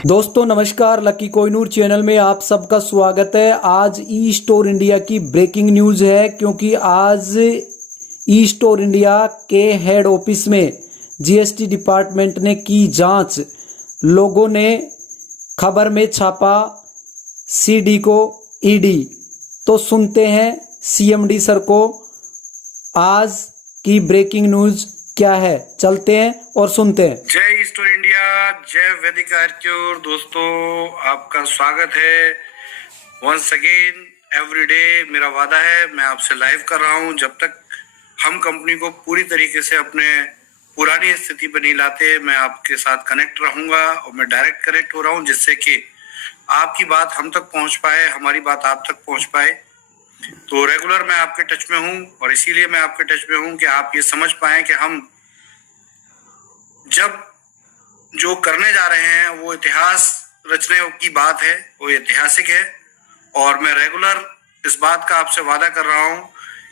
दोस्तों नमस्कार, lucky Kohinoor channel में आप सबका स्वागत है। आज ई स्टोर इंडिया की ब्रेकिंग न्यूज़ है, क्योंकि आज ई स्टोर इंडिया के हेड ऑफिस में जीएसटी डिपार्टमेंट ने की जांच। लोगों ने खबर में छापा सीडी को ईडी। तो सुनते हैं सीएमडी सर को आज की ब्रेकिंग न्यूज़ क्या है। चलते हैं और सुनते हैं। जय स्टोर इंडिया, जय वैदिक आर्क्योर। दोस्तों आपका स्वागत है वंस अगेन एवरी डे। मेरा वादा है, मैं आपसे लाइव कर रहा हूं। जब तक हम कंपनी को पूरी तरीके से अपने पुरानी स्थिति पर नहीं लाते, मैं आपके साथ कनेक्ट रहूंगा और मैं डायरेक्ट कनेक्ट हो रहा हूं, जिससे कि आपकी बात हम तक पहुंच पाए, हमारी बात आप तक पहुंच पाए। तो रेगुलर मैं आपके टच में हूं और इसीलिए मैं आपके टच में हूं कि आप ये समझ पाए कि हम जब जो करने जा रहे हैं वो इतिहास रचने की बात है, वो ऐतिहासिक है। और मैं रेगुलर इस बात का आपसे वादा कर रहा हूं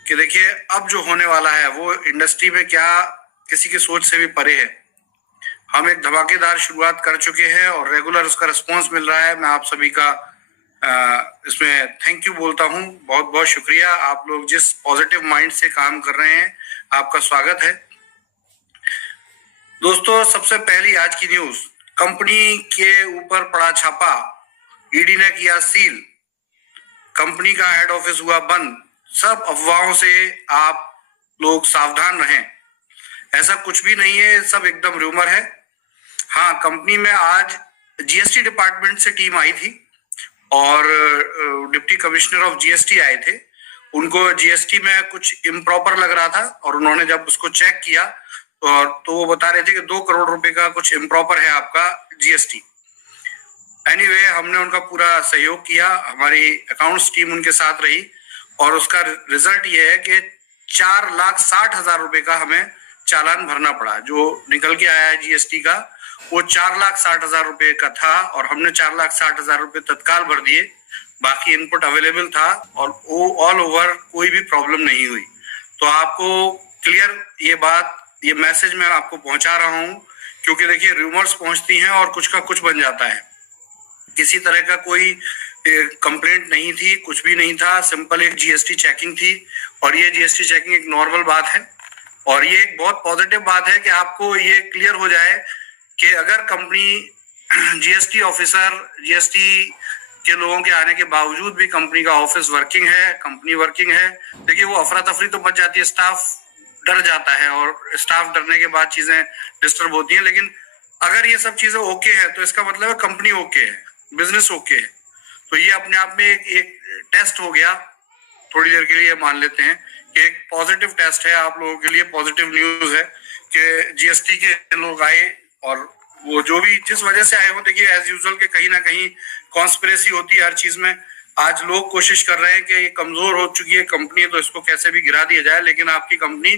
कि देखिए, अब जो होने वाला है वो इंडस्ट्री में क्या किसी की सोच से भी परे है। हम एक धमाकेदार शुरुआत कर चुके हैं और रेगुलर उसका रिस्पॉन्स मिल रहा है। मैं आप सभी का इसमें थैंक यू बोलता हूं। बहुत बहुत शुक्रिया। आप लोग जिस पॉजिटिव माइंड से काम कर रहे हैं, आपका स्वागत है। दोस्तों सबसे पहली आज की न्यूज, कंपनी के ऊपर पड़ा छापा, ईडी ने किया सील, कंपनी का हेड ऑफिस हुआ बंद। सब अफवाहों से आप लोग सावधान रहें, ऐसा कुछ भी नहीं है, सब एकदम रूमर है। हाँ, कंपनी में आज जीएसटी डिपार्टमेंट से टीम आई थी और डिप्टी कमिश्नर ऑफ जीएसटी आए थे। उनको जीएसटी में कुछ इम्प्रॉपर लग रहा था और उन्होंने जब उसको चेक किया तो वो बता रहे थे कि 2 करोड़ रुपए का कुछ इम्प्रॉपर है आपका जीएसटी। एनीवे, हमने उनका पूरा सहयोग किया, हमारी अकाउंट्स टीम उनके साथ रही और उसका रिजल्ट ये है कि 4,60,000 रुपए का हमें चालान भरना पड़ा। जो निकल के आया है जीएसटी का वो 4,60,000 रुपए का था और हमने 4,60,000 रुपए तत्काल भर दिए। बाकी इनपुट अवेलेबल था और वो ऑल ओवर कोई भी प्रॉब्लम नहीं हुई। तो आपको क्लियर ये मैसेज मैं आपको पहुंचा रहा हूं, क्योंकि देखिए रूमर्स पहुंचती हैं और कुछ का कुछ बन जाता है। किसी तरह का कोई कंप्लेंट नहीं थी, कुछ भी नहीं था, सिंपल एक जीएसटी चेकिंग थी और ये जीएसटी चेकिंग एक नॉर्मल बात है। और ये एक बहुत पॉजिटिव बात है कि आपको ये क्लियर हो जाए कि अगर कंपनी जीएसटी ऑफिसर, जीएसटी के लोगों के आने के बावजूद भी कंपनी का ऑफिस वर्किंग है, कंपनी वर्किंग है। देखिए, वो अफरा तफरी तो मच जाती है, स्टाफ डर जाता है और स्टाफ डरने के बाद चीजें डिस्टर्ब होती हैं। लेकिन अगर ये सब चीजें ओके है तो इसका मतलब है कंपनी ओके है, बिजनेस ओके है। तो ये अपने आप में एक टेस्ट हो गया। थोड़ी देर के लिए मान लेते हैं कि एक पॉजिटिव टेस्ट है, आप लोगों के लिए पॉजिटिव न्यूज है कि जीएसटी के लोग आए और वो जो भी जिस वजह से आए हो, देखिए एज यूजुअल के कहीं ना कहीं कॉन्स्पिरेसी होती है हर चीज में। आज लोग कोशिश कर रहे हैं कि ये कमजोर हो चुकी है कंपनी, तो इसको कैसे भी गिरा दिया जाए, लेकिन आपकी कंपनी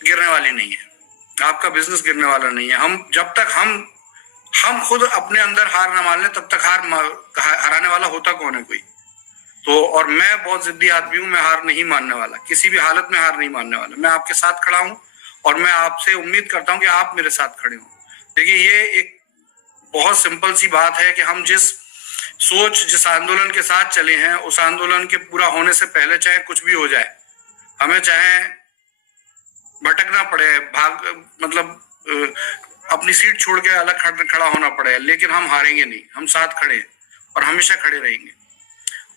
गिरने वाली नहीं है, आपका बिजनेस गिरने वाला नहीं है। हम जब तक हम खुद अपने अंदर हार ना मान लें, तब तक हराने वाला होता कौन है कोई। तो और मैं बहुत जिद्दी आदमी हूं, मैं हार नहीं मानने वाला, किसी भी हालत में हार नहीं मानने वाला। मैं आपके साथ खड़ा हूं और मैं आपसे उम्मीद करता हूं कि आप मेरे साथ खड़े हो। देखिए, ये एक बहुत सिंपल सी बात है कि हम जिस आंदोलन के साथ चले हैं, उस आंदोलन के पूरा होने से पहले चाहे कुछ भी हो जाए, हमें चाहे भटकना पड़े, अपनी सीट छोड़ के अलग खड़ा होना पड़े, लेकिन हम हारेंगे नहीं, हम साथ खड़े हैं और हमेशा खड़े रहेंगे।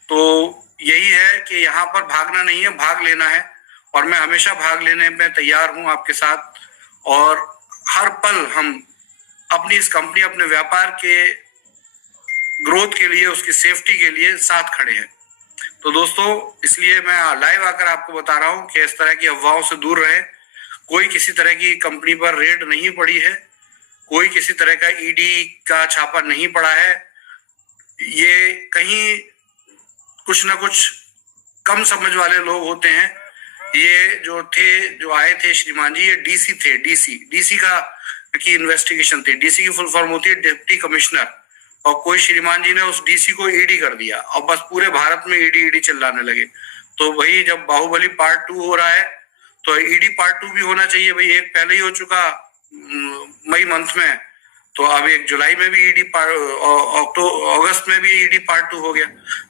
तो यही है कि यहाँ पर भागना नहीं है, भाग लेना है और मैं हमेशा भाग लेने में तैयार हूं आपके साथ। और हर पल हम अपनी इस कंपनी, अपने व्यापार के ग्रोथ के लिए, उसकी सेफ्टी के लिए साथ खड़े हैं। तो दोस्तों, इसलिए मैं लाइव आकर आपको बता रहा हूं कि इस तरह की अफवाहों से दूर रहे। कोई किसी तरह की कंपनी पर रेड नहीं पड़ी है, कोई किसी तरह का ईडी का छापा नहीं पड़ा है। ये कहीं कुछ ना कुछ कम समझ वाले लोग होते हैं। ये जो आए थे श्रीमान जी, ये डीसी थे, डीसी की इन्वेस्टिगेशन थी। डीसी की फुल फॉर्म होती है डिप्टी कमिश्नर, और कोई श्रीमान जी ने उस डीसी को ईडी कर दिया और बस पूरे भारत में ईडी ईडी चिल्लाने लगे। तो भाई, जब बाहुबली पार्ट 2 हो रहा है तो ईडी पार्ट 2 भी होना चाहिए भाई। एक पहले ही हो चुका मई मंथ में, तो अब 1 जुलाई में भी ईडी अगस्त में भी ईडी पार्ट 2 हो गया।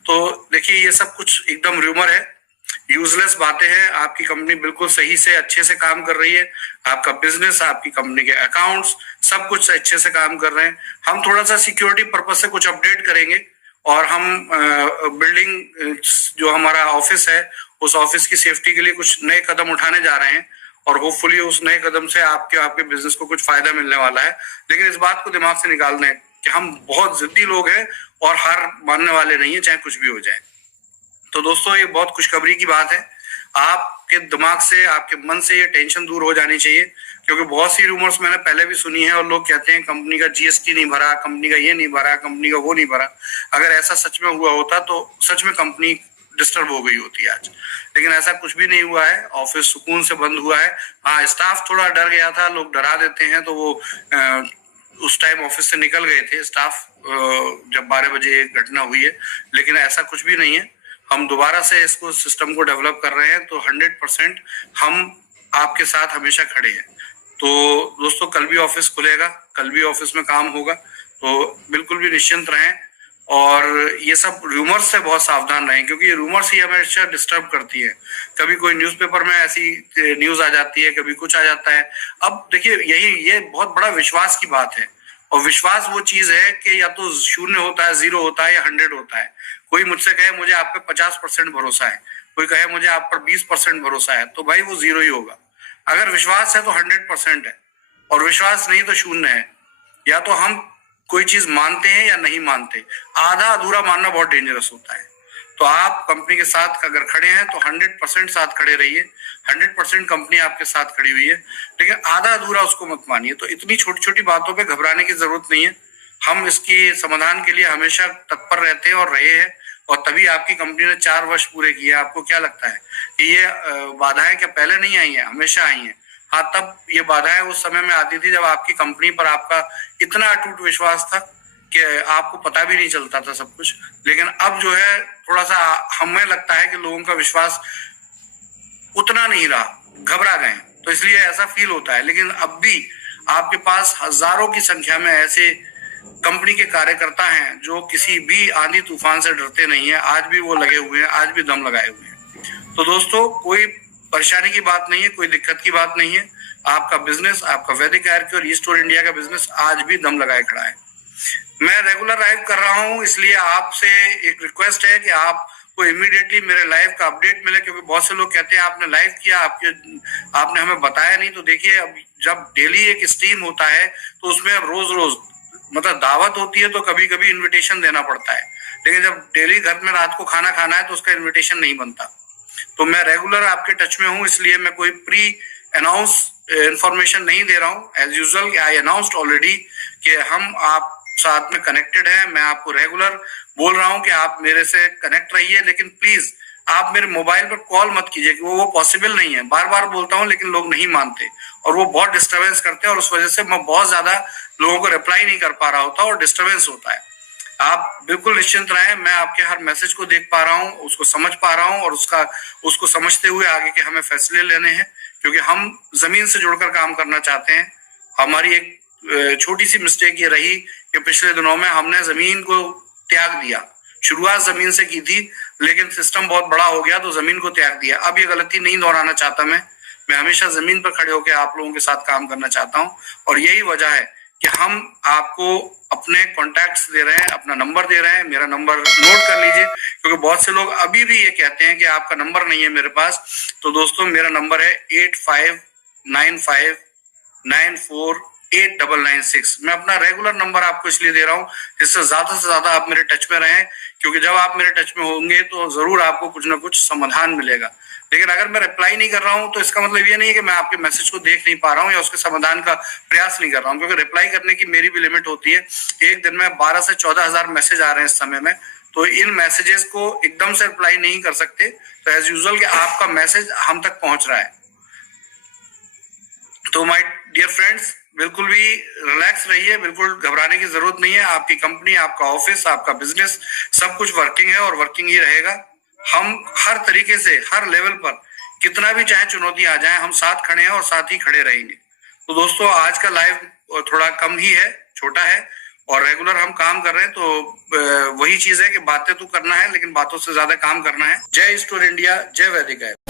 तो देखिए ये सब कुछ एकदम र्यूमर है, यूजलेस बातें हैं। आपकी कंपनी बिल्कुल सही से अच्छे से काम कर रही है, आपका बिजनेस, आपकी कंपनी के अकाउंट्स सब कुछ अच्छे से काम कर रहे हैं। हम थोड़ा सा सिक्योरिटी पर्पज से कुछ अपडेट करेंगे और हम बिल्डिंग जो हमारा ऑफिस है उस ऑफिस की सेफ्टी के लिए कुछ नए कदम उठाने जा रहे हैं और होपफुली उस नए कदम से आपके बिजनेस को कुछ फायदा मिलने वाला है। लेकिन इस बात को दिमाग से निकाल दें कि हम बहुत जिद्दी लोग हैं और हार मानने वाले नहीं है, चाहे कुछ भी हो जाए। तो दोस्तों ये बहुत खुशखबरी की बात है, आपके दिमाग से, आपके मन से ये टेंशन दूर हो जानी चाहिए, क्योंकि बहुत सी रूमर्स मैंने पहले भी सुनी है और लोग कहते हैं कंपनी का जीएसटी नहीं भरा, कंपनी का ये नहीं भरा, कंपनी का वो नहीं भरा। अगर ऐसा सच में हुआ होता तो सच में कंपनी डिस्टर्ब हो गई होती आज, लेकिन ऐसा कुछ भी नहीं हुआ है। ऑफिस सुकून से बंद हुआ है। हाँ, स्टाफ थोड़ा डर गया था, लोग डरा देते हैं, तो वो उस टाइम ऑफिस से निकल गए थे स्टाफ जब 12 बजे घटना हुई है, लेकिन ऐसा कुछ भी नहीं है। हम दोबारा से इसको सिस्टम को डेवलप कर रहे हैं, तो 100% हम आपके साथ हमेशा खड़े हैं। तो दोस्तों कल भी ऑफिस खुलेगा, कल भी ऑफिस में काम होगा, तो बिल्कुल भी निश्चिंत रहें और ये सब रूमर्स से बहुत सावधान रहें, क्योंकि ये रूमर्स ही हमेशा डिस्टर्ब करती है। कभी कोई न्यूज़पेपर में ऐसी न्यूज आ जाती है, कभी कुछ आ जाता है। अब देखिए ये बहुत बड़ा विश्वास की बात है, और विश्वास वो चीज है कि या तो 0 होता है, 0 होता है या 100 होता है। कोई मुझसे कहे मुझे आप पे 50% भरोसा है, कोई कहे मुझे आप पर 20% भरोसा है, तो भाई वो 0 ही होगा। अगर विश्वास है तो 100% है, और विश्वास नहीं तो 0 है। या तो हम कोई चीज मानते हैं या नहीं मानते, आधा अधूरा मानना बहुत डेंजरस होता है। तो आप कंपनी के साथ अगर खड़े हैं तो 100% साथ खड़े रहिए, 100% कंपनी आपके साथ खड़ी हुई है, लेकिन आधा अधूरा उसको मत मानिए। तो इतनी छोटी छोटी बातों पे घबराने की जरूरत नहीं है, हम इसकी समाधान के लिए हमेशा तत्पर रहते हैं और रहे हैं, और तभी आपकी कंपनी ने 4 वर्ष पूरे किए। आपको क्या लगता है कि ये बाधाएं क्या पहले नहीं आई हैं? हमेशा आई हैं। हाँ, तब ये बाधाएं उस समय में आती थी जब आपकी कंपनी पर आपका इतना अटूट विश्वास था कि आपको पता भी नहीं चलता था सब कुछ। लेकिन अब जो है थोड़ा सा हमें लगता है कि लोगों का विश्वास उतना नहीं रहा, घबरा गए, तो इसलिए ऐसा फील होता है। लेकिन अब भी आपके पास हजारों की संख्या में ऐसे कंपनी के कार्यकर्ता हैं जो किसी भी आंधी तूफान से डरते नहीं है। आज भी वो लगे हुए हैं, आज भी दम लगाए हुए हैं। तो दोस्तों कोई परेशानी की बात नहीं है, कोई दिक्कत की बात नहीं है। आपका बिजनेस, आपका वैदिक आयुर्वेद और ई-स्टोर इंडिया का बिजनेस आज भी दम लगाए खड़ा है। मैं रेगुलर लाइव कर रहा हूं, इसलिए आपसे एक रिक्वेस्ट है कि आपको इमीडिएटली मेरे लाइव का अपडेट मिले, क्योंकि बहुत से लोग कहते हैं आपने लाइव किया, आपने हमें बताया नहीं। तो देखिए, अब जब डेली एक स्ट्रीम होता है तो उसमें अब रोज रोज मतलब दावत होती है, तो कभी कभी इन्विटेशन देना पड़ता है, लेकिन जब डेली घर में रात को खाना खाना है तो उसका इन्विटेशन नहीं बनता। तो मैं रेगुलर आपके टच में हूं, इसलिए मैं कोई प्री अनाउंस इंफॉर्मेशन नहीं दे रहा हूं। As usual I announced already कि हम आप साथ में कनेक्टेड है। मैं आपको रेगुलर बोल रहा हूं कि आप मेरे से कनेक्ट रहिए, लेकिन प्लीज आप मेरे मोबाइल पर कॉल मत कीजिए, वो पॉसिबल नहीं है। बार बार बोलता हूं लेकिन लोग नहीं मानते, और वो बहुत डिस्टर्बेंस करते हैं, और उस वजह से मैं बहुत ज्यादा लोगों को रिप्लाई नहीं कर पा रहा होता और डिस्टर्बेंस होता है। आप बिल्कुल निश्चिंत रहें, मैं आपके हर मैसेज को देख पा रहा हूँ, उसको समझ पा रहा हूँ, और उसको समझते हुए आगे के हमें फैसले लेने हैं, क्योंकि हम जमीन से जुड़कर काम करना चाहते हैं। हमारी एक छोटी सी मिस्टेक ये रही कि पिछले दिनों में हमने जमीन को त्याग दिया। शुरुआत जमीन से की थी, लेकिन सिस्टम बहुत बड़ा हो गया तो जमीन को त्याग दिया। अब ये गलती नहीं दोहराना चाहता मैं हमेशा जमीन पर खड़े होकर आप लोगों के साथ काम करना चाहता हूँ, और यही वजह है कि हम आपको अपने कॉन्टैक्ट्स दे रहे हैं, अपना नंबर दे रहे हैं। मेरा नंबर नोट कर लीजिए, क्योंकि बहुत से लोग अभी भी ये कहते हैं कि आपका नंबर नहीं है मेरे पास। तो दोस्तों मेरा नंबर है 8595948996। मैं अपना रेगुलर नंबर आपको इसलिए दे रहा हूँ जिससे ज्यादा आप मेरे टच में रहें, क्योंकि जब आप मेरे टच में होंगे तो जरूर आपको कुछ ना कुछ समाधान मिलेगा। लेकिन अगर मैं रिप्लाई नहीं कर रहा हूं तो इसका मतलब ये नहीं है कि मैं आपके मैसेज को देख नहीं पा रहा हूं या उसके समाधान का प्रयास नहीं कर रहा हूं, क्योंकि रिप्लाई करने की मेरी भी लिमिट होती है। एक दिन में 12 से 14 हजार मैसेज आ रहे हैं इस समय में, तो इन मैसेजेस को एकदम से रिप्लाई नहीं कर सकते। तो एज यूजुअल कि आपका मैसेज हम तक पहुंच रहा है। तो माय डियर फ्रेंड्स, बिल्कुल भी रिलैक्स रहिए, बिल्कुल घबराने की जरूरत नहीं है। आपकी कंपनी, आपका ऑफिस, आपका बिजनेस सब कुछ वर्किंग है और वर्किंग ही रहेगा। हम हर तरीके से, हर लेवल पर, कितना भी चाहे चुनौती आ जाए, हम साथ खड़े हैं और साथ ही खड़े रहेंगे। तो दोस्तों आज का लाइव थोड़ा कम ही है, छोटा है, और रेगुलर हम काम कर रहे हैं, तो वही चीज है कि बातें तो करना है लेकिन बातों से ज्यादा काम करना है। जय स्टोर इंडिया, जय वैदिक ऐप।